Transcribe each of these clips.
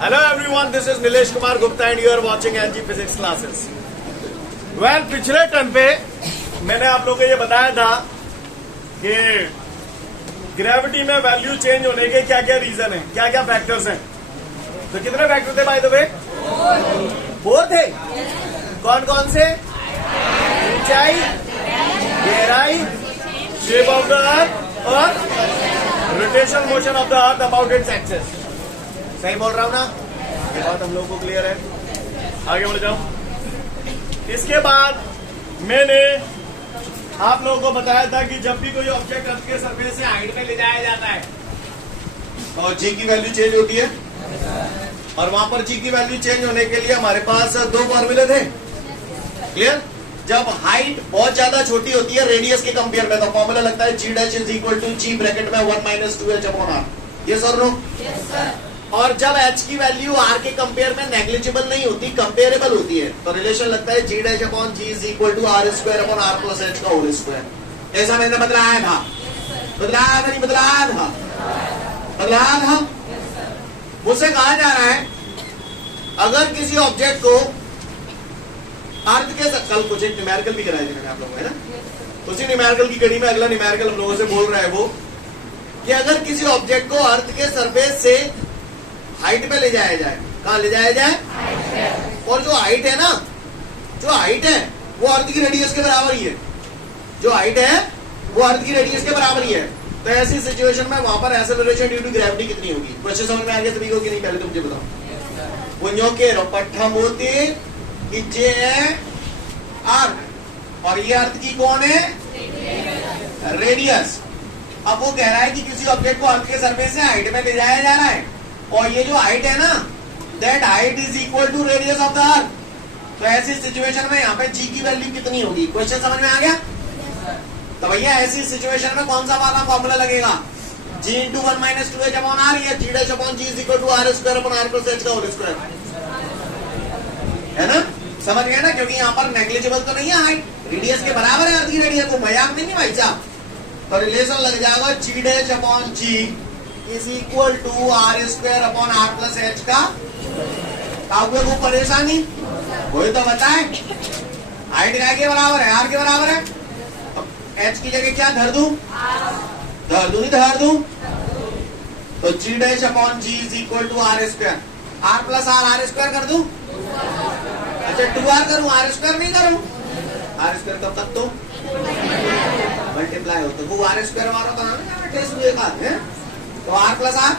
Hello everyone, this is Nilesh Kumar Gupta and you are watching LG Physics Classes. Well, पिछले term पे मैंने आप लोगों को ये बताया था कि ग्रेविटी में वैल्यू चेंज होने के क्या क्या रीजन है, क्या क्या फैक्टर्स हैं. तो कितने फैक्टर थे बाय द वे? 4 थे. कौन कौन से? ऊंचाई, गहराई, शेप ऑफ द अर्थ और rotation motion of the earth about its axis. सही बोल रहा हूं ना? ये बात हम लोगों को क्लियर है. आगे बढ़ जाओ. इसके बाद मैंने आप लोगों को बताया था कि जब भी कोई ऑब्जेक्ट अर्थ के सरफेस से हाइट में ले जाया जाता है और जी की वैल्यू चेंज होती है, और वहां पर जी की वैल्यू चेंज होने के लिए हमारे पास 2 फॉर्मूले थे. क्लियर? जब हाइट बहुत ज्यादा छोटी होती है रेडियस के कंपेयर में, तो फॉर्मूला लगता है g dash is equal to g bracket में 1 - 2h अपॉन आर. यस और नो? और जब h की वैल्यू r के कंपेयर में नेग्लिजिबल नहीं होती, कंपेरेबल होती है, तो रिलेशन लगता है g dash upon g is equal to are square upon r plus h का होल स्क्वायर. ऐसा मैंने बदलाया था. बदलाया था नहीं बदलाया था? बदलाया था. मुझसे कहा जा रहा है अगर किसी ऑब्जेक्ट को अर्थ के, कल कुछ एक न्यूमेरिकल भी कराया मैंने आप लोगों को, है ना? उसी न्यूमेरिकल की कड़ी में अगला न्यूमेरिकल हम लोगों से बोल रहा है वो कि अगर किसी ऑब्जेक्ट को अर्थ के सरफेस से हाइट पे ले जाया जाए, कहां ले जाया जाए? और जो हाइट है ना, जो हाइट है वो अर्थ की रेडियस के बराबर ही है. जो हाइट है वो अर्थ की रेडियस के बराबर ही है. तो ऐसी सिचुएशन में वहां पर एक्सेलरेशन ड्यू टू ग्रेविटी कितनी होगी? क्वेश्चन समझ में आ गया सभी को कि नहीं? पहले तुम मुझे बताओ. वो के पट्ठा मोती कि जे है अर्थ और ये अर्थ की कौन है? रेडियस. अब वो कह रहा है कि किसी ऑब्जेक्ट को अर्थ के सरफेस से हाइट में ले जाया जा रहा है, और ये जो हाइट है ना, that height is equal to radius of the earth. तो ऐसी सिचुएशन में यहाँ पे जी की वैल्यू कितनी होगी? क्वेश्चन समझ में आ गया? तो भैया ऐसी सिचुएशन में कौन सा वाला फॉर्मूला लगेगा? जी इंटू 1 - 2h अपॉन आर, या g dash upon g is equal to are square upon r plus h का होल स्क्वायर. है ना? समझ गए ना? क्योंकि यहाँ पर नेग्लिजिबल तो नहीं है, हाइट रेडियस के बराबर है अर्थ की रेडियस. को मजाक नहीं है भाई साहब. तो रिलेशन लग जाएगा g dash upon g is equal to are square upon r plus h का. आपको को परेशानी वही तो बताए. हाइट क्या के बराबर है? आर के बराबर है. एच की जगह क्या धर दूं? धर दूं नहीं धर दूं? तो g dash upon g is equal to are square. R plus R square कर दूं? अच्छा 2r करूं, आर स्क्वायर नहीं करूं? आर स्क्वायर कब तक तो मल्टीप्लाई होता है. वो आर स्क्वायर वाला तो है. तो आर प्लस आर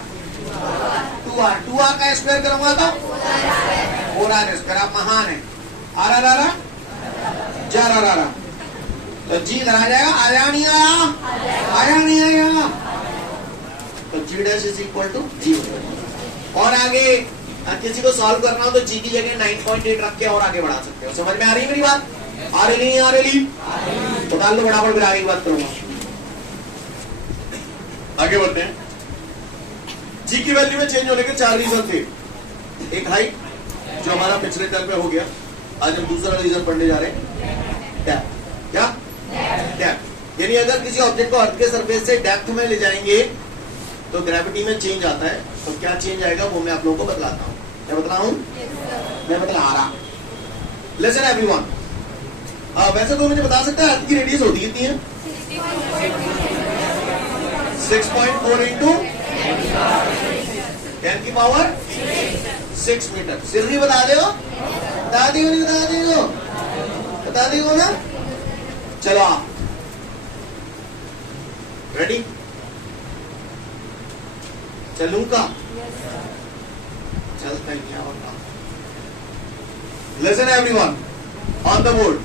2r का स्क्वायर करूंगा तो 4r स्क्वायर. आप महान है. आर आर आर जार आर आर. तो जी इधर आ जाएगा. आया नहीं आया? आया नहीं आया? तो g dash is equal to जी. और आगे किसी को सॉल्व करना हो तो जी की जगह 9.8 रख के और आगे बढ़ा सकते हो. समझ में आ रही है मेरी बात? आ रही नहीं आ रही? तो डाल दो बराबर, फिर आगे की बात करूंगा. आगे बढ़ते हैं. जी की वैल्यू में चेंज होने के 4 रीजन थे. एक हाइट जो हमारा पिछले टर्म पे हो गया. आज हम दूसरा रीजन पढ़ने जा रहे हैं, डेप्थ. क्या? डेप्थ. यानी अगर किसी ऑब्जेक्ट को अर्थ के सरफेस से डेप्थ में ले जाएंगे तो ग्रेविटी में चेंज आता है. तो क्या चेंज आएगा वो मैं आप लोगों को बतलाता हूँ. क्या बतला हूँ? मैं बतला रहा. Listen everyone. वैसे तो मुझे बता सकता है अर्थ की रेडियस होती कितनी है? 6.4 इंटू 10 की पावर 6 मीटर. सिर्फ बता दे. बता दी नहीं? बता दी हो? बता दी हो ना? चलो आप रेडी? चलूंगा? चलता ही नहीं. Listen everyone on the board.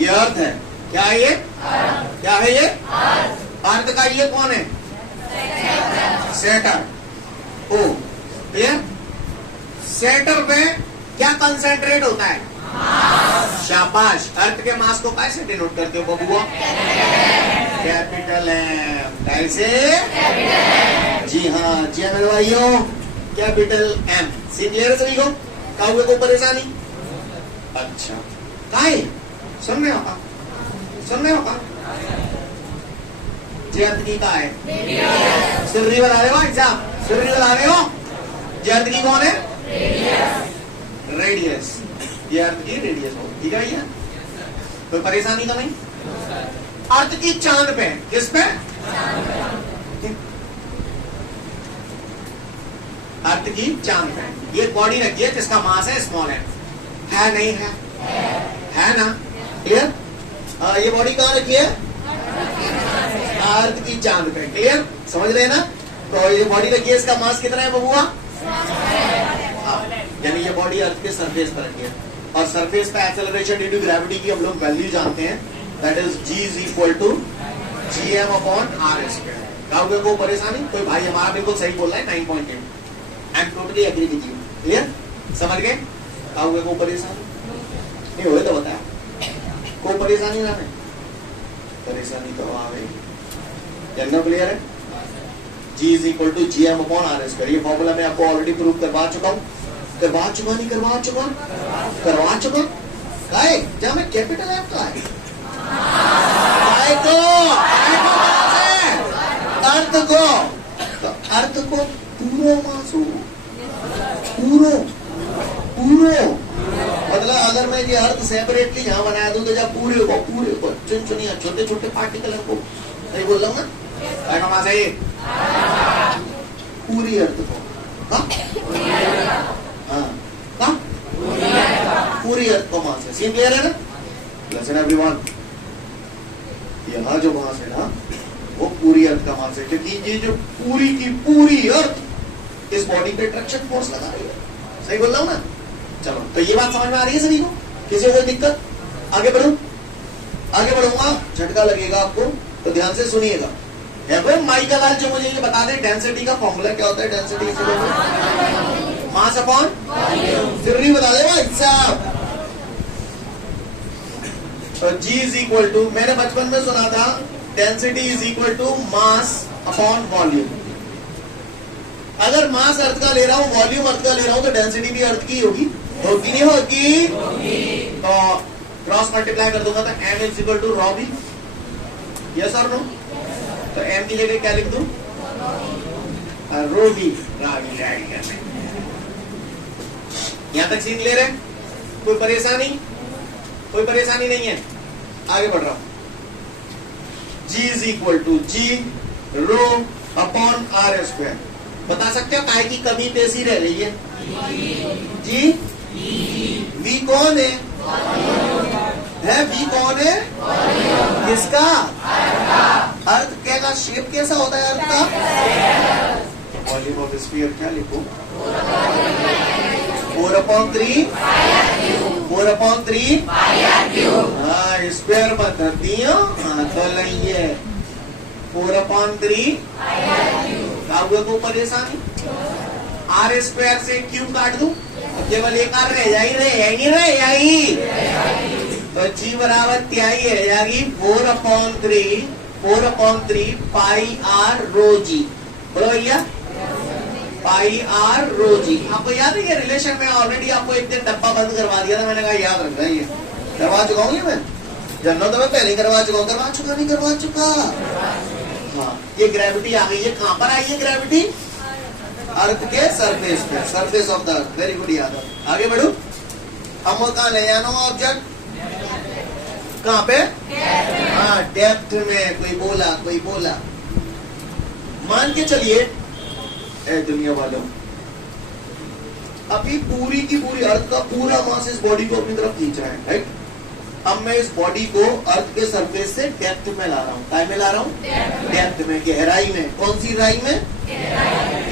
ये अर्थ है. क्या है ये? क्या है ये? अर्थ का ये कौन है? सेटर. ओ क्लियर? सेटर पे क्या कंसेंट्रेट होता है? शाबाश. अर्थ के मास को कैसे डिनोट करते हो बबुआ? Capital M. कैसे? जी हाँ मेरे भाइयों, कैपिटल एम. सी क्लियर है सभी को? का हुए को परेशानी? अच्छा काय सुन रहे हो का? सुन रहे हो का? जे अर्थ की का है सिर्री बता रहे हो एग्जाम सिर्री बता रहे हो। जे अर्थ की कौन है? रेडियस। ये अर्थ की रेडियस हो, ठीक है भैया, कोई परेशानी तो नहीं। अर्थ की चांद पे, किस पे? अर्थ की चांद पे। ये बॉडी रखी है जिसका मास है स्मॉल है नहीं है? है ना? क्लियर? ये बॉडी कहाँ रखी है? अर्थ की चांद पे। क्लियर? समझ रहे हैं ना? तो ये बॉडी रखी है, इसका मास कितना है बबुआ? यानी ये बॉडी अर्थ के सरफेस पर रखी है और सरफेस पे एक्सेलरेशन ड्यू टू ग्रेविटी की हम लोग वैल्यू जानते हैं, that is g is equal to gm upon r square. गाँव को परेशानी? कोई भाई हमारा बिल्कुल सही बोल रहा है 9.8। I am totally agree with you. Clear? समझ गए? गाँव को परेशानी नहीं हुए तो बताया, कोई परेशानी ना है? परेशानी तो आ गई। जनरल क्लियर है? g is equal to gm upon r square. ये फॉर्मूला मैं आपको ऑलरेडी प्रूव करवा चुका हूँ। करवा चुका नहीं करवा चुका? करवा चुका। काय जहाँ में कैपिटल है आपका अर्थ को तो अर्थ को पूरो मासो पूरो पूरो मतलब अगर मैं ये अर्थ सेपरेटली यहाँ बनाया दूं तो जब पूरे को चुन चुनिया छोटे छोटे पार्टिकल को नहीं बोल रहा हूँ ना कमा चाहिए पूरी अर्थ को हाँ पूरी अर्थ को मास है। सीन क्लियर है ना? लिसन एवरीवन, यहाँ जो मास है ना वो पूरी अर्थ का मास है, क्योंकि ये जो पूरी की पूरी अर्थ इस बॉडी पे ट्रैक्शन फोर्स लगा रही है। सही बोल रहा हूँ ना? चलो तो ये बात समझ में आ रही है सभी को? किसी को कोई दिक्कत? आगे बढ़ू? आगे बढ़ूंगा, झटका लगेगा आपको, तो ध्यान से सुनिएगा। माइक का लाल जो मुझे ये बता दे, डेंसिटी का फॉर्मूला क्या होता है? डेंसिटी मास अपॉन सिर्री बता दे भाई साहब। तो g इज इक्वल टू, मैंने बचपन में सुना था, density is equal to mass upon volume. अगर मास अर्थ का ले रहा हूं, वॉल्यूम अर्थ का ले रहा हूं, तो डेंसिटी भी अर्थ की होगी नहीं होगी? तो क्रॉस मल्टीप्लाई कर दूंगा तो m is equal to rho भी। यस और नो? तो m की जगह क्या लिख दूं? रो भी। यहां तक सीन क्लियर है? कोई परेशानी? कोई परेशानी नहीं है? आगे बढ़ रहा हूं। g is equal to g rho upon r square. बता सकते हो काहे की कमी तेजी रह रही है? जी v कौन है? v कौन है? किसका? अर्थ का शेप कैसा होता है अर्थ का? वॉल्यूम ऑफ स्फीयर क्या लिखो? 4/3 हाँ स्क्वायर बता दियो। हाँ तो लइए 4/3 को परेशानी। r स्क्वायर से क्यू काट दूं तो केवल एक r रह जाएगी तो g बराबर क्या ही रह जाएगी? 4/3 पाई r रो जी। बोलो भैया पाई आर रो जी। आपको याद है ये रिलेशन में ऑलरेडी आपको एक दिन डब्बा बंद करवा दिया था, मैंने कहा याद रखना। ये करवा चुका हूँ, ये मैं जानना तो मैं पहले करवा चुका हूँ। करवा चुका नहीं करवा चुका? हाँ ये ग्रेविटी आ गई है। कहां पर आई है ग्रेविटी? अर्थ के सरफेस पे, surface of the earth. Very good याद है। आगे बढ़ू। हम कहाँ ले जाना ऑब्जेक्ट? कहाँ पे? हाँ डेप्थ में। कोई बोला मान के चलिए दुनिया वालों, अभी पूरी की पूरी अर्थ का पूरा मास इस बॉडी को अपनी तरफ खींच रहा है, राइट? अब मैं इस बॉडी को अर्थ के सरफेस से डेप्थ में ला रहा हूँ। काय में ला रहा हूँ? डेप्थ में, गहराई में। कौन सी राई में?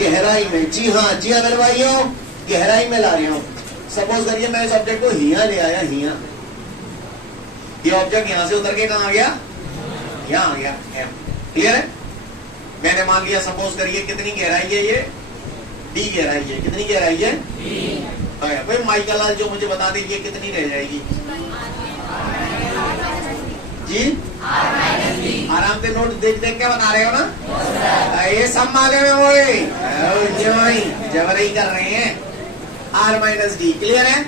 गहराई में। जी हाँ मेरे भाइयों, गहराई में ला रहा हूँ। सपोज करिए मैं इस ऑब्जेक्ट को हियां ले आया, हियां। ये ऑब्जेक्ट यहां से उतर के कहाँ आ गया? यहाँ आ गया। क्लियर है? मैंने मान लिया, सपोज करिए कितनी गहराई है ये? d गहराई है। कितनी गहराई है? भाई माइकल लाल जो मुझे बता दीजिए कितनी रह जाएगी? जी आराम से नोट देख के बता रहे हो ना? ये सब मांगे में वही जबरई कर रहे हैं। r - d। क्लियर है?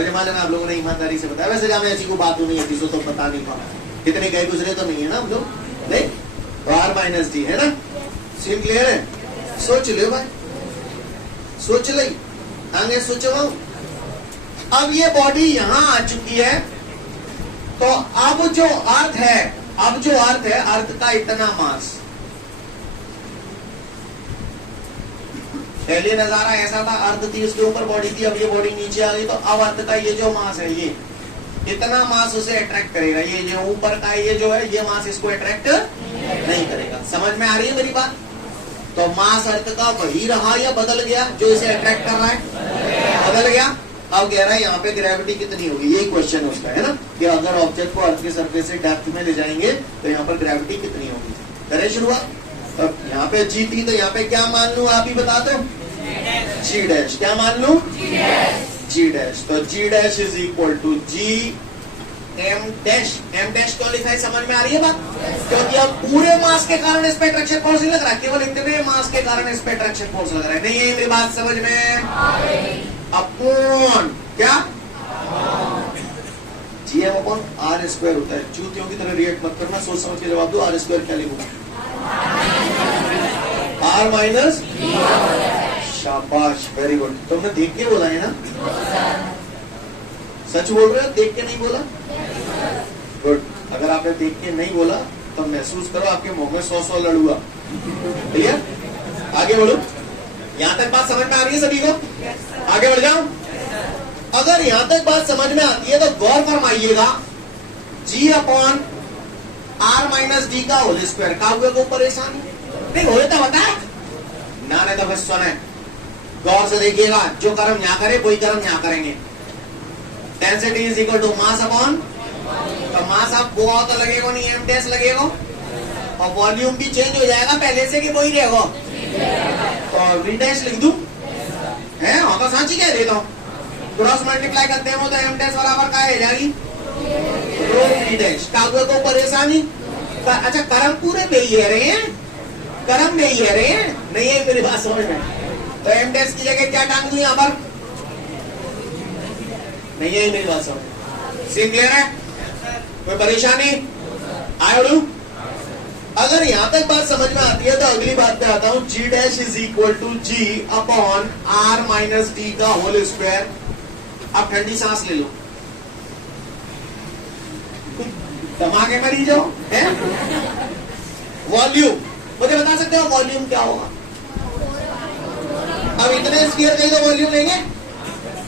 और जमाने में आप लोगों ने ईमानदारी से बताया, वैसे जहाँ ऐसी कोई बात नहीं है तो पता नहीं था, कितने गए गुजरे तो नहीं है ना हम लोग, नहीं तो आर माइनस डी है ना, सीन क्लियर है? सोच लो भाई, सोच ली आगे सोचो। अब ये बॉडी यहां आ चुकी है, तो अब जो अर्थ है, अर्थ का इतना मास, पहले नजारा ऐसा था, अर्थ थी उसके ऊपर बॉडी थी, अब ये बॉडी नीचे आ गई, तो अब अर्थ का ये जो मास है, ये इतना मास उसे अट्रैक्ट करेगा, ये जो ऊपर का ये जो है ये मास इसको अट्रैक्ट नहीं करेगा। समझ में आ रही है मेरी बात? तो मास अर्थ का वही रहा या बदल गया जो इसे अट्रैक्ट कर रहा है? बदल गया। अब कह रहा है यहाँ पे ग्रेविटी कितनी होगी, यही क्वेश्चन है उसका, है ना, कि अगर ऑब्जेक्ट को अर्थ के सरफेस से डेप्थ में ले जाएंगे तो यहाँ पर ग्रेविटी कितनी होगी। करें शुरुआत। तो यहाँ पे जी थी, तो यहाँ पे क्या मान लूं, आप ही बता दो। जी डैश, क्या मान लूं? G dash. तो g dash is equal to g M dash. M dash क्यों लिखा है, समझ में आ रही है बात? क्योंकि अब पूरे मास के कारण इस पे अट्रैक्शन फोर्स नहीं लग रहा, केवल इतने मास के कारण इस पे अट्रैक्शन फोर्स लग रहा है। नहीं है मेरी बात समझ में? अपॉन क्या? G M upon R square होता है। चूतियों की तरह रिएक्ट मत करना, सोच समझ के जवाब दो। आर स्क्वायर क्या लिखूंगा? R minus. शाबाश, वेरी गुड। तुमने देख के बोला है ना? सच बोल रहे हो, देख के नहीं बोला? गुड। अगर आपने देख के नहीं बोला तो महसूस करो आपके मुंह में 100 लड़ुआ। क्लियर? आगे बढ़ो। यहां तक बात समझ में आ रही है सभी को? आगे बढ़ जाओ। अगर यहां तक बात समझ में आती है तो गौर फरमाइएगा, जी अपॉन आर माइनस डी का होल स्क्वायर का हुए को परेशानी नहीं हो तो बता ना, नहीं तो बस सुने। गौर से देखिएगा, जो कर्म यहां करे वही कर्म यहां करेंगे। Density is equal to mass upon, तो मास अब बहुत लगेगा नहीं, एम डैश लगेगा, और वॉल्यूम भी चेंज हो जाएगा पहले से कि वही रहेगा, तो वी डैश लिख दूं है? हाँ तो सांची कह देता हूं, क्रॉस मल्टीप्लाई करते हैं वो, तो एम डैश बराबर का है जाएगी रो वी डैश। कागज को परेशानी। अच्छा कर्म पूरे में ही है रहे हैं, कर्म में ही है रहे हैं, नहीं है मेरी बात समझ में? तो एम डैश की जगह क्या टांग दूं यहाँ पर? नहीं है मेरी बात समझ? सीन क्लियर है? कोई परेशानी? आए उड़ू। अगर यहां तक बात समझ में आती है तो अगली बात पे आता हूं। G dash is equal to g upon R minus d का होल स्क्वायर। अब ठंडी सांस ले लो, धमाके मरी जाओ है। वॉल्यूम मुझे बता सकते हो वॉल्यूम क्या होगा? अब इतने स्फीयर का ही तो वॉल्यूम लेंगे,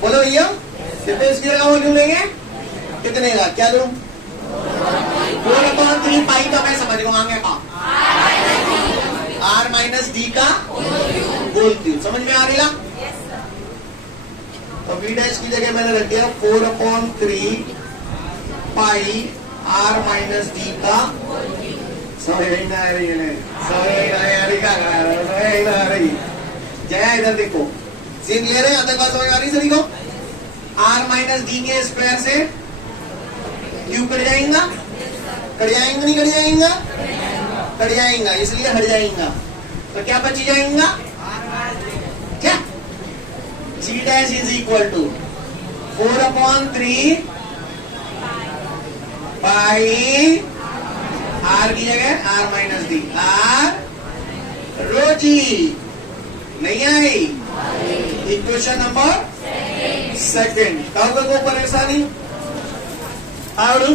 बोलो भैया कितने स्फीयर का वॉल्यूम लेंगे? कितने का? क्या लूं? 4/3 पाई का मैं समझ गया आगे का आर माइनस डी का होल क्यूब। समझ में आ रही है? तो वी डैश की जगह मैंने रख दिया 4/3 पाई आर माइनस डी का। समझ नहीं आ रही है? समझ आ रही। जया इधर देखो, सीन क्लियर है? अंदर बात समझ आ रही सभी को? आर माइनस डी के स्क्वायर से क्यूब कट जाएगा, कट जाएंगा नहीं कट जाएगा? कट जाएगा, इसलिए हट जाएगा। तो क्या बची जाएगा? क्या? G dash is equal to 4/3 pi R की जगह R minus d, R rho g. नहीं आई? Equation number second. कागज को परेशानी आवड़ू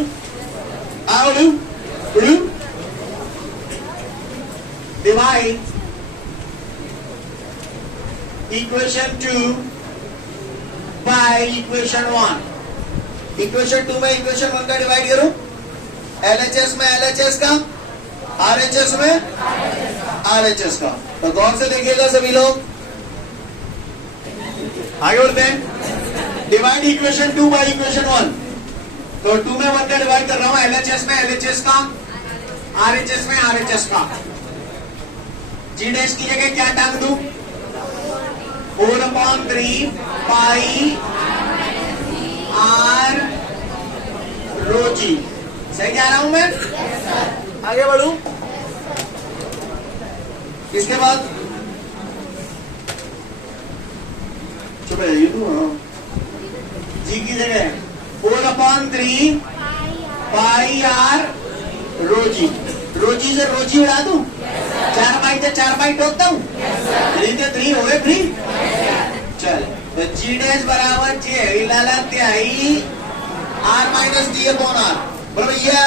आवड़ू उड़ू। Divide equation 2 by equation 1। Equation 2 में इक्वेशन 1 का डिवाइड करो। एलएचएस में एलएचएस का, आरएचएस में आरएचएस का। तो गौर से देखिएगा सभी लोग, आगे बढ़ते हैं। Divide equation 2 by equation 1। तो 2 में 1 का डिवाइड कर रहा हूं, एलएचएस में एलएचएस का, आरएचएस में आरएचएस का। जी डैश की जगह क्या टांग दूं? 4/3 पाई आर रो जी। सही जा रहा हूं मैं? आगे बढ़ू। इसके बाद चुप रहिए तू। हाँ, जी जी की जगह 4/3 पाई आर रोजी। रोजी से रोजी उड़ा दूं, 4 बाई से 4 बाई टोकता हूँ, 3 से 3 हो गए फ्री। चल तो जी डैश बराबर जे लाला त्याई R minus d upon R. बोलो भैया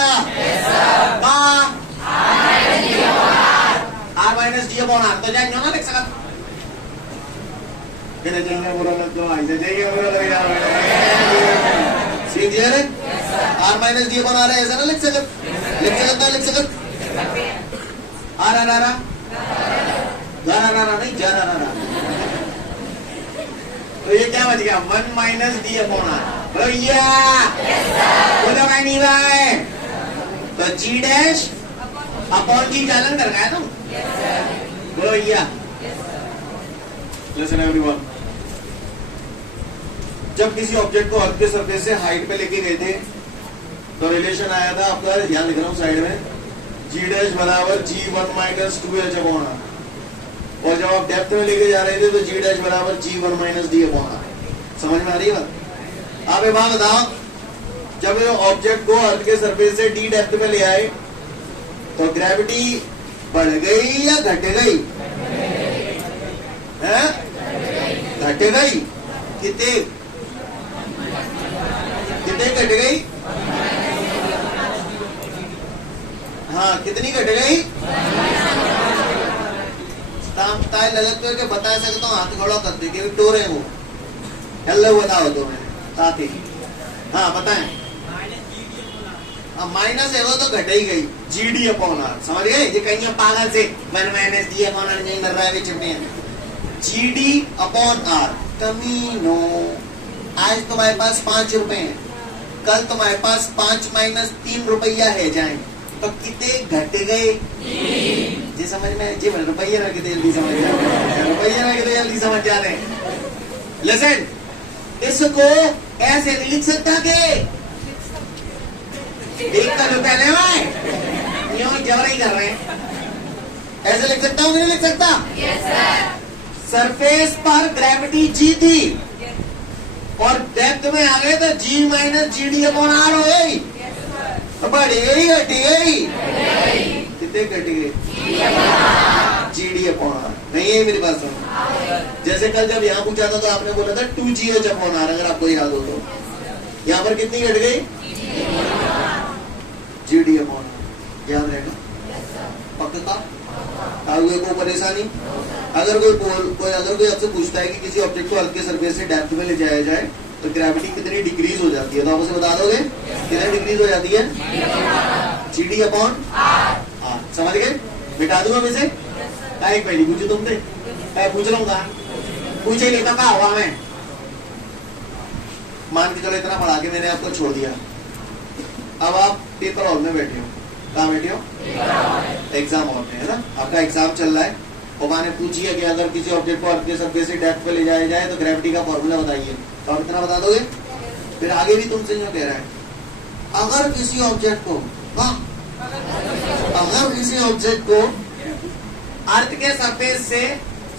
R minus d upon R. तो जाएंगे ना लिख सकता R minus d upon R है, ऐसा ना लिख सकत आर आर आर नहीं जा रहा। तो ये क्या बच गया 1 माइनस डी अपॉन आर। भैया बोलो नहीं भाई, तो जी डैश अपॉन जी चालन कर गया तुम। बोलो भैया लिसन एवरीवन, जब किसी ऑब्जेक्ट को अर्थ के सरफेस से हाइट पे लेके गए थे तो रिलेशन आया था आपका, यहाँ लिख रहा हूँ साइड में, जी डैश बराबर G1 minus 2H upon are. और जब आप डेप्थ में लेके जा रहे थे तो जी डैश बराबर G1 minus d upon R. समझ में आ रही है बात? आप एक बात बताओ, जब ऑब्जेक्ट को अर्थ के सरफेस से डी डेप्थ में ले आए तो ग्रेविटी बढ़ गई या घट गई? घट गई। कितने घट गई? हाँ कितनी घट गई? लगत के बता सकता हूँ, हाथ खड़ा कर दे टोर है वो। हेलो बताओ तुम्हें साथी, हाँ बताएं। माइनस है वो तो घट ही गई, जी डी अपॉन आर। समझ गए? ये कहीं पागल से 1 माइनस डी अपॉन आर नहीं मिल रहा है चिपने। जी डी अपॉन आर कमीनो। आज तुम्हारे पास 5 रुपए हैं, कल तुम्हारे पास 5 माइनस 3 रुपया है जाए तो कितने घट गए? जी समझ में? जी रुपये ना कितने जल्दी समझ जाते, रुपये ना कितने जल्दी समझ जाते हैं। लिसन, इसको ऐसे नहीं लिख सकता के देख कर रुपया ले भाई जबर ही कर रहे हैं। ऐसे लिख सकता हूँ कि नहीं लिख सकता? सरफेस पर ग्रेविटी जी थी और डेप्थ में आ गए तो g minus g D upon R हो गई। तो बढ़ी गई घटी गई? कितने घटी गई? G D upon R. नहीं है मेरी बात सुनो। जैसे कल जब यहाँ पूछा था तो आपने बोला था 2GH अपॉन आर, अगर आपको याद हो तो। यहाँ पर कितनी घट गई? G D upon R. याद रहेगा? पक्का? आगे को परेशानी? अगर कोई आपसे पूछता है कि किसी ऑब्जेक्ट को अर्थ के सरफेस से डेप्थ में ले जाया जाए तो ग्रेविटी कितनी डिक्रीज हो जाती है, तो आप उसे बता दोगे कितनी डिक्रीज हो जाती है? G D upon R. समझ गए? बिठा दूंगा मैं से? एक पहली पूछू तुमसे, पूछ रहा हूँ कहा पूछे ही लेता कहा हुआ मैं। मान के चलो इतना पढ़ा के मैंने आपको छोड़ दिया, अब आप पेपर हॉल में बैठे हो। कहाँ बैठे हो? एग्जाम हॉल में, है ना? आपका एग्जाम चल रहा है और मैंने पूछिए कि अगर किसी ऑब्जेक्ट को अर्थ के सरफेस से डेप्थ पे ले जाया जाए तो ग्रेविटी का फॉर्मूला बताइए, तो आप इतना बता दोगे? फिर आगे भी तुमसे जो कह रहा है, अगर किसी ऑब्जेक्ट को अर्थ के सरफेस से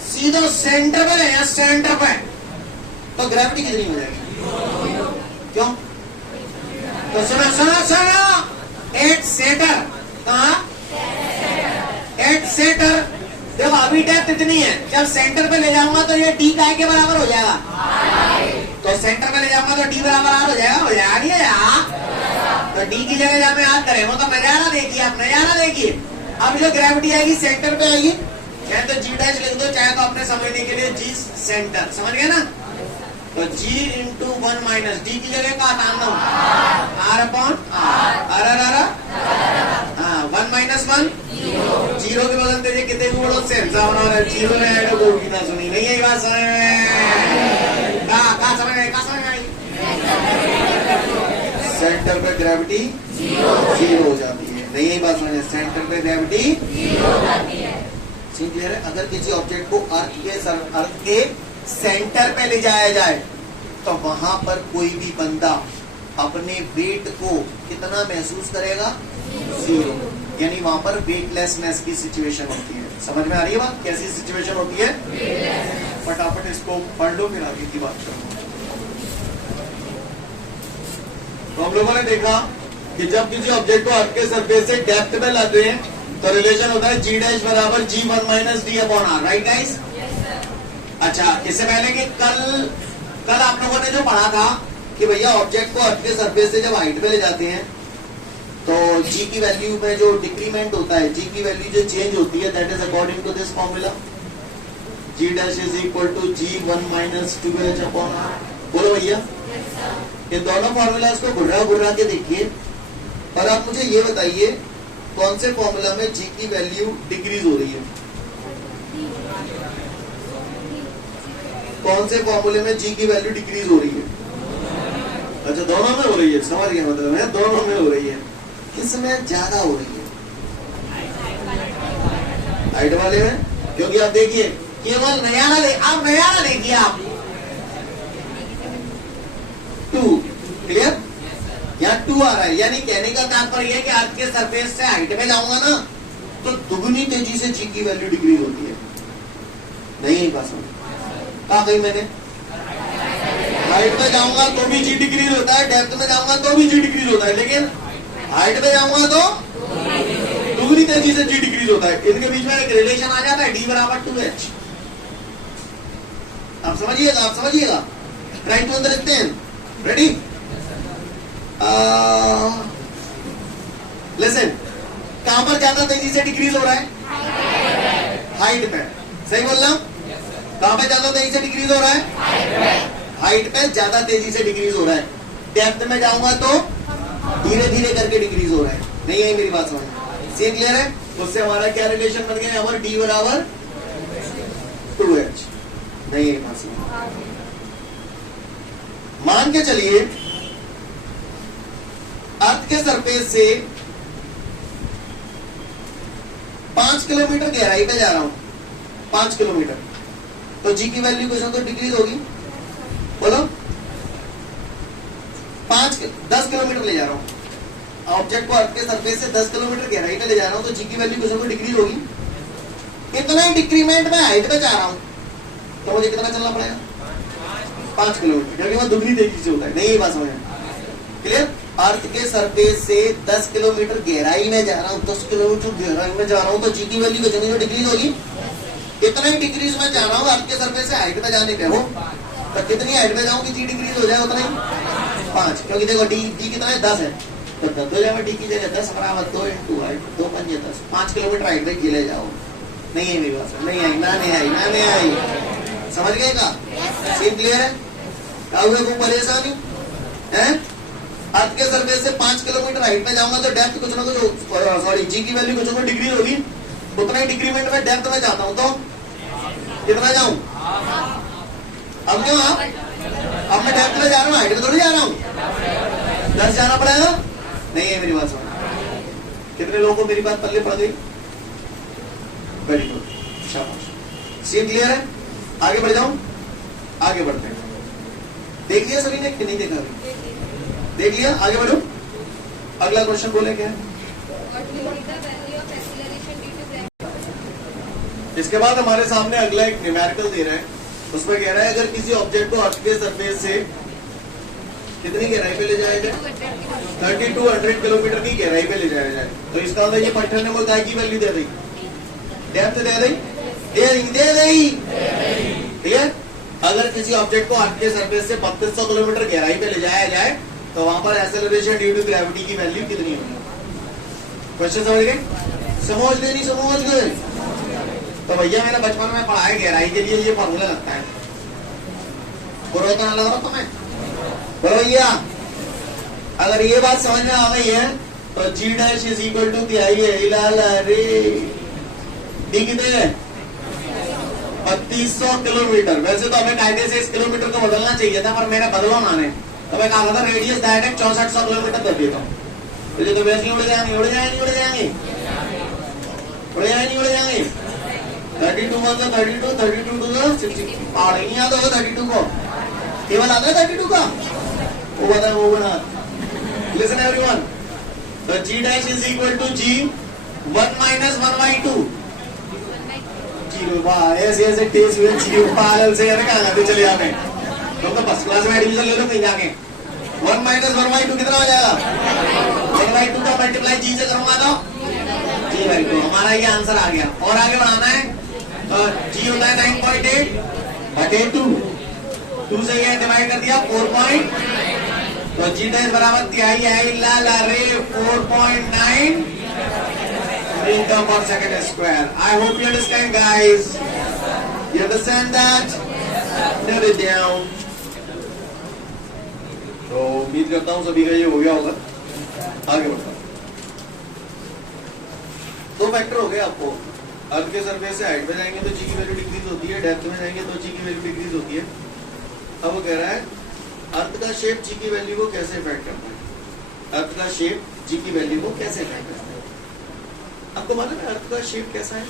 सीधा सेंटर पे ले, सेंटर पे, तो ग्रेविटी कितनी हो जाएगी? क्यों? तो सुनो एट सेटर। कहाँ? Et cetera. देखो अभी डेप्थ इतनी है, जब सेंटर पे ले जाऊंगा तो ये डी काय के बराबर हो जाएगा। तो सेंटर पे ले जाऊंगा तो डी बराबर आर हो जाएगा। नहीं है यार? तो डी की जगह जहाँ पे याद करें वो तो नजारा देखिए, आप नजारा देखिए। अब जो ग्रेविटी आएगी सेंटर पे आएगी, चाहे तो जी डैश लिख दो, चाहे तो अपने समझने के लिए जी सेंटर। समझ गए ना? तो G इंटू 1 माइनस डी की जगह का आना R upon R R R. हाँ 1 माइनस 1 जीरो के बदलते थे कितने गुणों से जीरो में ऐड हो गई ना, सुनी नहीं है बात? समझ में आई? सेंटर पे ग्रेविटी जीरो हो जाती है, नहीं यही बात समझ? सेंटर पे ग्रेविटी जीरो हो जाती है। क्लियर है? अगर किसी ऑब्जेक्ट को अर्थ के सेंटर पे ले जाया जाए तो वहां पर कोई भी बंदा अपने वेट को कितना महसूस करेगा? 0। यानी वहां पर वेटलेसनेस की सिचुएशन होती है। समझ में आ रही है बात? कैसी सिचुएशन होती है? फटाफट इसको पढ़ लो फिर आगे की बात करो। तो हम लोगों ने देखा कि जब किसी ऑब्जेक्ट को आपके सरफेस से डेप्थ में लाते हैं तो रिलेशन होता है जी डैश बराबर g one minus d upon R, right guys? अच्छा, इससे पहले कि कल आप लोगों ने जो पढ़ा था कि भैया ऑब्जेक्ट को आपके सरफेस से जब हाइट पे ले जाते हैं तो जी की वैल्यू में जो डिक्रीमेंट होता है, जी की वैल्यू जो चेंज होती है, that is according to this formula G dash is equal to G one minus two H upon R. बोलो भैया, इन दोनों फॉर्मूलाज को घुरा के देखिए और आप मुझे ये बताइए कौन से फॉर्मूला में जी की वैल्यू डिक्रीज हो रही है, कौन से फॉर्मूले में जी की वैल्यू डिक्रीज हो रही है? अच्छा, दोनों में हो रही है, समझ गया मतलब है, दोनों में हो रही है। किसमें ज्यादा हो रही है? हाइट वाले में, क्योंकि आप देखिए केवल नया ना देखिए आप 2 क्लियर, यहाँ 2 आ रहा है, यानी कहने का तात्पर्य है कि अर्थ के सरफेस से हाइट में जाऊंगा ना तो दुगनी तेजी से जी की वैल्यू डिक्रीज होती है। नहीं बात समझ कहा गई मैंने? हाइट में जाऊंगा तो भी जी डिक्रीज होता है, डेप्थ में जाऊंगा तो भी जी डिक्रीज होता है, लेकिन हाइट में जाऊंगा तो दुगनी तेजी से जी डिक्रीज होता है। इनके बीच में एक रिलेशन आ जाता है डी बराबर 2h। आप समझिएगा, try to understand, ready? Listen, कहां पर ज्यादा तेजी से डिक्रीज हो रहा है? हाइट पे, सही बोल रहा हूं? कहां पे ज्यादा तेजी से डिक्रीज हो रहा है? हाइट पे ज्यादा तेजी से डिक्रीज हो रहा है। डेप्थ में जाऊंगा तो धीरे धीरे करके डिक्रीज हो रहा है। नहीं है मेरी बात समझ? सीन क्लियर है? उससे हमारा क्या रिलेशन बन गया? हमारा डी बराबर 2h। नहीं है बात समझ? मान के चलिए अर्थ के सरफेस से 5 किलोमीटर गहराई पे जा रहा हूं, 5 किलोमीटर, तो जी की वैल्यू कुछ ना कुछ डिक्रीज होगी। बोलो, 10 किलोमीटर ले जा रहा हूं ऑब्जेक्ट को, अर्थ के सरफेस से 10 किलोमीटर गहराई पे ले जा रहा हूं तो जी की वैल्यू कुछ ना कुछ डिक्रीज होगी। इतना ही डिक्रीमेंट में हाइट पे जा रहा हूं तो मुझे कितना चलना पड़ेगा? 5 किलोमीटर, क्योंकि वह दुगनी तेजी से होता है। नहीं बात समझ क्लियर? अर्थ के सरफेस से 10 किलोमीटर गहराई में जा रहा हूं, 10 किलोमीटर गहराई में जा रहा हूं तो जी की वैल्यू कुछ ना कुछ डिक्रीज होगी। इतना ही डिक्रीज में जा रहा हूं अर्थ के सरफेस से हाइट पे जाने पे हो तो कितनी हाइट पे जाऊंगी जी डिक्रीज हो जाए उतना ही 5, क्योंकि देखो डी कितना है? 10 है, तो 10 हो जाएगा डी की जगह 10 बराबर 2 × हाइट 2 × 5 = 10, 5 किलोमीटर हाइट पे गिले जाओ। नहीं है मेरी बात, नहीं आई, समझ गए का? सीन क्लियर है? कोई परेशानी है? अर्थ के सरफेस से 5 किलोमीटर हाइट में जाऊंगा तो डेप्थ कुछ ना कुछ, जी की वैल्यू कुछ ना कुछ डिक्रीज होगी। उतना ही डिक्रीमेंट में डेप्थ में जाता हूं तो कितना जाऊं? अब क्यों अब मैं डेप्थ में जा रहा हूं, हाइट में थोड़ी जा रहा हूं। 10 जाना पड़ेगा। नहीं है मेरी बात समझ? कितने लोगों को मेरी बात पल्ले पड़ गई? वेरी गुड, शाबाश। सीन क्लियर है? आगे बढ़ जाऊं? आगे बढ़ते हैं। देख लिया सभी ने कि नहीं देखा? देख लिया, आगे बढ़ो। अगला क्वेश्चन बोले क्या है? इसके बाद हमारे सामने अगला एक न्यूमेरिकल दे रहा है, उसमें कह रहा है अगर किसी ऑब्जेक्ट को अर्थ के सरफेस से कितनी गहराई पे ले जाया जाए? 3200 किलोमीटर की गहराई पे ले जाया जाए तो इसका मतलब ये पत्थर ने वो काय की वैल्यू दे दी? डेप्थ दे दी। क्लियर? अगर किसी ऑब्जेक्ट को अर्थ के सरफेस से 3200 किलोमीटर गहराई पे ले जाया जाए तो वहां पर एक्सेलरेशन ड्यू टू ग्रेविटी की वैल्यू कितनी होगी? क्वेश्चन समझ गए? समझ गए? तो भैया मैंने बचपन में पढ़ा है गहराई के लिए ये फॉर्मूला लगता है। बुरा तो ना लग रहा तुम्हें? भैया अगर ये बात समझ में आ गई है तो g dash is equal to क्या है? डी कितने है? 3200 किलोमीटर। वैसे तो हमें कायदे से इस किलोमीटर को बदलना चाहिए था, पर मैंने बदला मैंने, तो मैं कहा था रेडियस डायरेक्ट 6400 किलोमीटर कर देता हूँ। तो वैसे ही उड़ जाएंगे 32 1 32 32 2 60 पहाड़ नहीं याद होगा 32 को, केवल आता है 32 का वो बता वो बना। लिसन एवरीवन, तो g dash is equal to g 1 - 1/2। ऐसे तेज हुए जी पागल से कहा जाते चले जाते तुम तो फर्स्ट क्लास में एडमिशन ले लो कहीं जाके। 1 माइनस 1/2 कितना हो जाएगा? 1/2 का मल्टीप्लाई जी से करूंगा तो जी/2। हमारा ये आंसर आ गया। और आगे बढ़ाना है तो जी होता है 9.8/2। 2 से ये डिवाइड कर दिया 4. तो जी डैश बराबर तिहाई है लाल रे 4.9 मीटर पर second square. I hope you understand guys. You understand that? Note it down. तो उम्मीद करता हूँ सभी का ये हो गया होगा। आगे बढ़ता हूँ। 2 फैक्टर हो गए आपको। अर्थ के सरफेस से हाइट में जाएंगे तो जी की वैल्यू डिक्रीज होती है, डेप्थ में जाएंगे तो जी की वैल्यू डिक्रीज होती है। अब वो कह रहा है अर्थ का शेप जी की वैल्यू को कैसे इफेक्ट करता है। अर्थ का शेप जी की वैल्यू को कैसे इफेक्ट करता है? आपको मालूम है अर्थ का शेप कैसा है?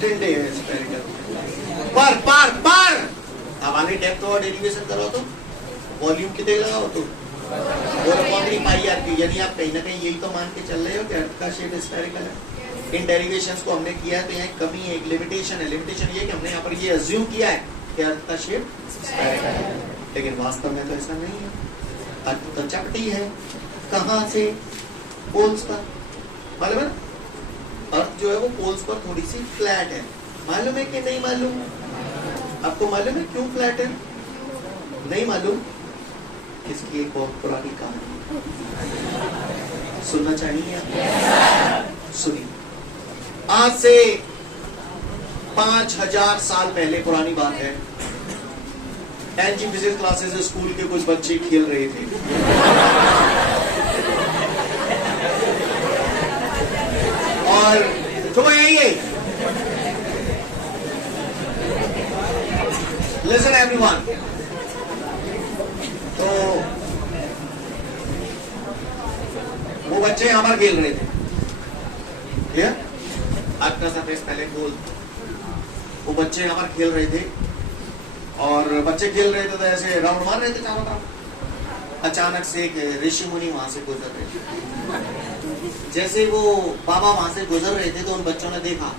टिंडे है स्फेरिकल। पर अब आगे डेप्थ और डेरिवेशन करो तो वॉल्यूम कितने लगाओ तो 4/3 पाई आती है। यानी आप कहीं ना कहीं यही तो मान के चल रहे हो कि अर्थ का शेप स्फेरिकल है। इन डेरिवेशंस को हमने किया है तो यहाँ एक कमी है, एक लिमिटेशन है। लिमिटेशन ये कि हमने यहाँ पर ये अज्यूम किया है कि अर्थ का शेप स्फेरिकल है, लेकिन वास्तव में तो ऐसा नहीं है। अर्थ तो चपटी है। कहाँ से? पोल्स पर। मालूम है अर्थ जो है वो पोल्स पर थोड़ी सी फ्लैट है। मालूम है कि नहीं मालूम? आपको मालूम है क्यों फ्लैट है? नहीं मालूम? इसकी एक बहुत पुरानी कहानी सुनना चाहिए आप? सुनिए। आज से 5000 साल पहले पुरानी बात है। एनजी फिजिक्स क्लासेस स्कूल के कुछ बच्चे खेल रहे थे। और तो यही लिसन एवरीवन। तो वो बच्चे यहां पर खेल रहे थे। क्लियर? आज का सरफेस पहले गोल। वो बच्चे यहां पर खेल रहे थे और बच्चे खेल रहे थे तो ऐसे राउंड मार रहे थे चारों तरफ। अचानक से एक ऋषि मुनि वहां से गुजर रहे थे। जैसे वो बाबा वहां से गुजर रहे थे तो उन बच्चों ने देखा,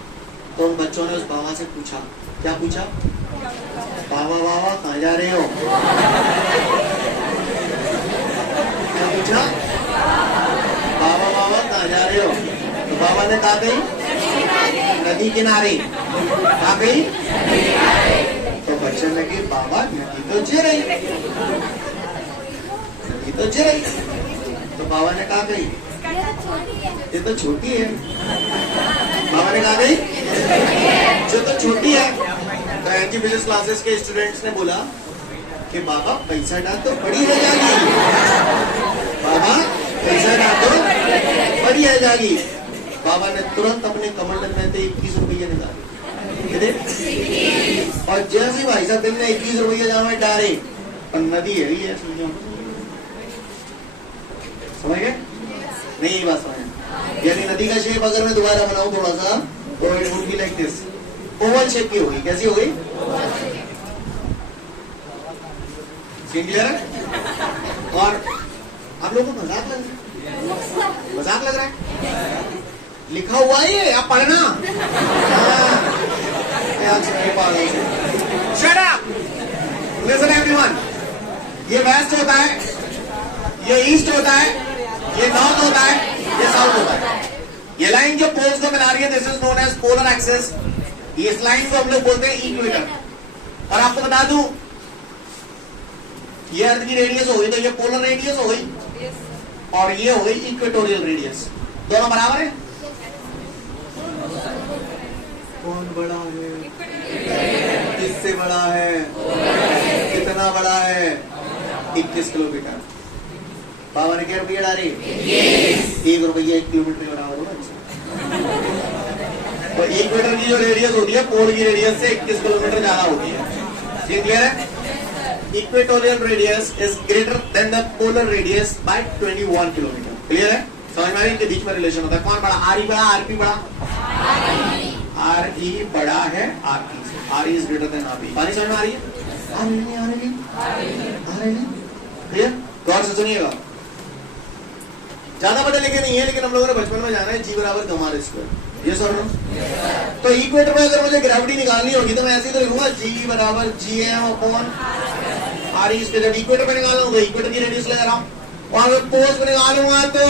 तो उन बच्चों ने उस बाबा से पूछा। क्या पूछा? बाबा बाबा कहाँ जा रहे हो? क्या पूछा? बाबा बाबा कहाँ जा रहे हो? तो बाबा ने कहा गई नदी किनारे। कहा गई? तो बच्चे लगे बाबा नदी तो जी रही, नदी तो जी रही। तो बाबा ने कहा गई ये तो छोटी है। बाबा ने कहा गई जो तो छोटी है। तो एनजी फिजिक्स क्लासेस के स्टूडेंट्स ने बोला कि बाबा पैसा डाल तो बड़ी रह जाएगी। बाबा पैसा डाल तो बड़ी रह जाएगी। बाबा ने तुरंत अपने कमंडल में से 21 रुपये निकाले। और जैसे भाई साहब दिन में 21 रुपये जहाँ डाले और नदी है ही है। समझ गए? नहीं बात समझ। यानी नदी का शेप अगर मैं दोबारा बनाऊं थोड़ा सा तो it would be like this. Oval shape की होगी। कैसी हो गई? क्लियर है? और आप लोगों को मजाक लग रहा है? मजाक लग रहा है? लिखा हुआ है ये, आप पढ़ना। Shut up! Listen everyone. ये वेस्ट होता है, ये ईस्ट होता है, ये नॉर्थ होता है, ये साउथ होता है। ये लाइन जो पोल्स को मिला रही है this is known as polar axis. इस लाइन को हम लोग बोलते हैं इक्वेटर। और आपको बता दूं ये अर्थ की रेडियस हो गई तो ये पोलर रेडियस हो गई और ये हो गई इक्वेटोरियल रेडियस। दोनों बराबर है? कौन बड़ा है? किससे बड़ा है? कितना बड़ा है? 21 किलोमीटर। बाबा ने क्या रुपया डाले? 1 रुपया 1 किलोमीटर के बराबर होगा। तो इक्वेटर की जो रेडियस होती है पोल की रेडियस से 21 किलोमीटर ज्यादा होती है। क्लियर है? Equatorial radius is greater than the polar radius by 21 kilometre. Clear है? समझ में आ रही है? इनके बीच में रिलेशन होता है। कौन बड़ा? आर ई बड़ा, आरपी बड़ा? आर ई बड़ा है आरपी से। R E is greater then RP. पानी समझ में आ रही है? आ रही है? क्लियर? गौर से सुनिएगा। ज्यादा पढ़े लिखे नहीं है लेकिन हम लोगों ने बचपन में जाना है जी बराबर गमा स्क्वायर। ये सर तो इक्वेटर में अगर मुझे ग्रेविटी निकालनी होगी तो मैं ऐसे ही तो लिखूंगा G बराबर GM upon R E square. जब इक्वेटर पे निकालना होगा इक्वेटर की रेडियस लगा रहा हूं और अगर पोल्स पे निकालूंगा तो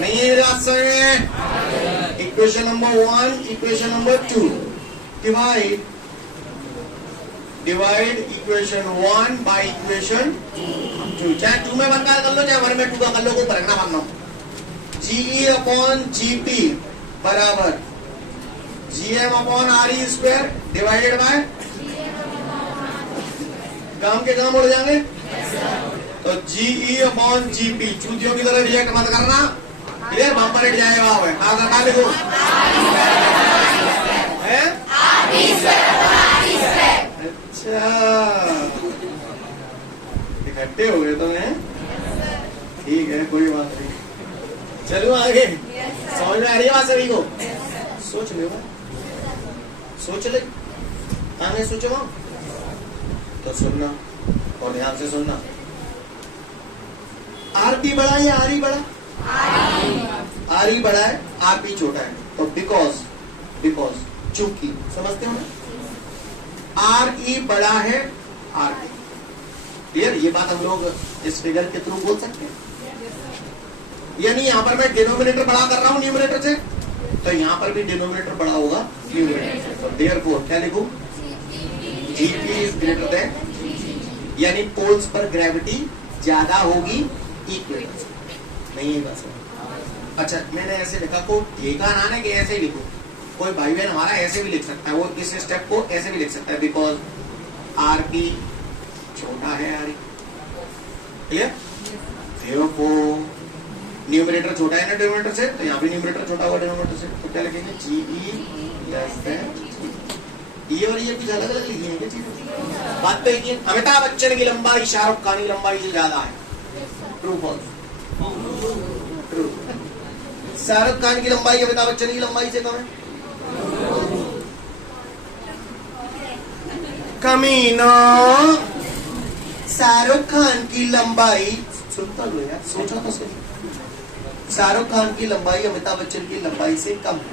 नहीं है मेरे बात समझ में। Equation number 1 equation number 2 divide equation 1 by equation 2। चाहे 2 में बनकर कर लो चाहे 1 में 2 का कर लो, कोई फर्क ना मानना। GE अपॉन GP बराबर GM upon RE square divided by काम के काम उड़ जाएंगे तो GE अपॉन GP। चूतियों की तरह रिएक्ट मत करना, क्लियर? बम्पर हिट जाएगा वहां पे। आप लगा लिखो है। अच्छा इकट्ठे हो गए तो हैं, ठीक है कोई बात नहीं। चलो आगे। समझ में आ रही है बात सभी को? सोच ले सोच ले आगे सोचो तो सुनना और ध्यान से सुनना। आरपी बड़ा है या आर ई बड़ा? आर ई बड़ा है, आरपी छोटा है। तो बिकॉज चूंकि समझते हो ना, आर ई बड़ा है आरपी। क्लियर? ये बात हम लोग इस फिगर के थ्रू बोल सकते हैं। यानी यहां पर मैं डिनोमिनेटर बड़ा कर रहा हूं न्यूमरेटर से, तो यहां पर भी डिनोमिनेटर बड़ा होगा न्यूमरेटर से। तो देयरफॉर क्या लिखूं? GP इज ग्रेटर देन, यानी पोल्स पर ग्रेविटी ज्यादा होगी इक्वेटर से। नहीं है बस। अच्छा मैंने ऐसे लिखा को ये का ना है कि ऐसे ही लिखो। कोई भाई बहन हमारा ऐसे भी लिख सकता है, वो इस स्टेप को ऐसे भी लिख सकता है बिकॉज आरपी छोटा है आर ई। क्लियर? न्यूमरेटर छोटा है ना डिनोमिनेटर से, तो यहाँ भी न्यूमरेटर छोटा होगा डिनोमिनेटर से। तो क्या लिखेंगे? GE लेस देन ये और ये कुछ अलग अलग लिखी है क्या चीजें? बात तो एक ही। अमिताभ बच्चन की लंबाई शाहरुख खान की लंबाई से ज्यादा है। True false? True. Shahrukh Khan की लंबाई अमिताभ बच्चन की लंबाई से कम है। कमीना शाहरुख खान की लंबाई, सुनता लो यार, सोचा तो सही। शाहरुख खान की लंबाई अमिताभ बच्चन की लंबाई से कम है।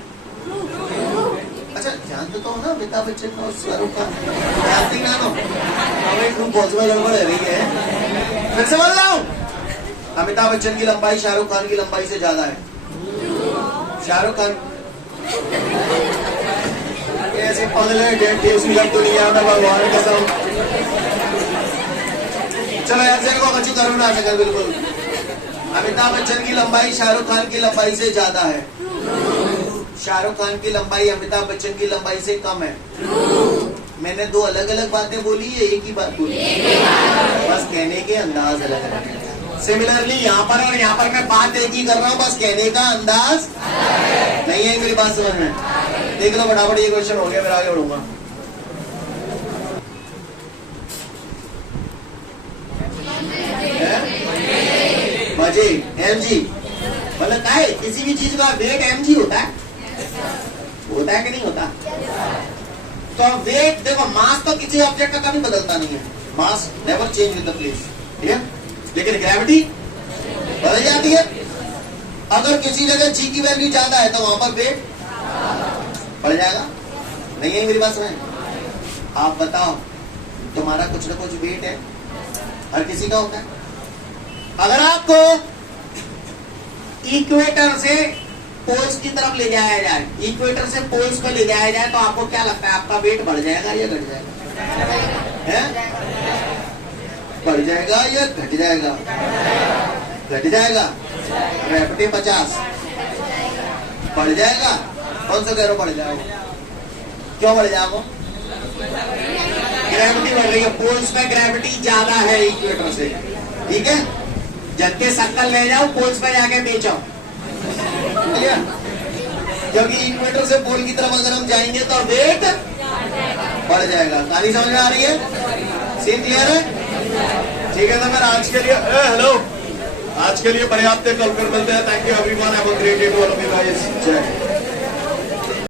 अच्छा जानते तो हो ना अमिताभ बच्चन और शाहरुख खान, जानती ना तो हमें खूब पॉसिबल गड़बड़ रही है। फिर से बोल रहा हूं, अमिताभ बच्चन की लंबाई शाहरुख खान की लंबाई से ज्यादा है। शाहरुख खान ऐसे पगले दुनिया में भगवान कसम। चलो ऐसे को कचू करूँ ना सकर बिल्कुल। अमिताभ बच्चन की लंबाई शाहरुख खान की लंबाई से ज्यादा है। शाहरुख खान की लंबाई अमिताभ बच्चन की लंबाई से कम है। मैंने दो अलग अलग बातें बोली है, एक ही बात बोली, बस कहने के अंदाज अलग अलग। सिमिलरली यहाँ पर और यहाँ पर मैं बात एक ही कर रहा हूँ, बस कहने का अंदाज नहीं है। मेरी बात समझ में? देख लो फटाफट, ये क्वेश्चन हो गया, फिर आगे बढ़ूंगा। मजे mg मतलब क्या है? किसी भी चीज का वेट mg होता है कि नहीं होता? तो वेट देखो, मास तो किसी ऑब्जेक्ट का कभी बदलता नहीं है, mass never change with the place, ठीक है? लेकिन ग्रेविटी बदल जाती है। अगर किसी जगह g की वैल्यू ज्यादा है तो वहां पर वेट बढ़ जाएगा। नहीं है मेरी बात सुने? आप बताओ, तुम्हारा कुछ ना कुछ वेट है, हर किसी का होता है। अगर आपको इक्वेटर से पोल्स की तरफ ले जाया जाए, इक्वेटर से पोल्स पर ले जाया जाए, तो आपको क्या लगता है आपका वेट बढ़ जाएगा या घट जाएगा? है? बढ़ जाएगा या घट जाएगा? घट जाएगा। ग्रेविटी 50 बढ़ जाएगा। कौन सा कह रहे हो बढ़ जाएगा? क्यों बढ़ जाएगा? ग्रेविटी बढ़ रही है, पोल्स में ग्रेविटी ज्यादा है इक्वेटर से, ठीक है? जबकि शक्ल ले जाओ, पोल्स पे जाके बेचो, क्योंकि इक्वेटर से पोल की तरफ अगर हम जाएंगे तो वेट बढ़ जाएगा। कहानी समझ में आ रही है? सीन क्लियर है? ठीक है, तो फिर आज के लिए हेलो, आज के लिए पर्याप्त है। कल फिर मिलते हैं। Thank you everyone, have a great day to all of you guys. जय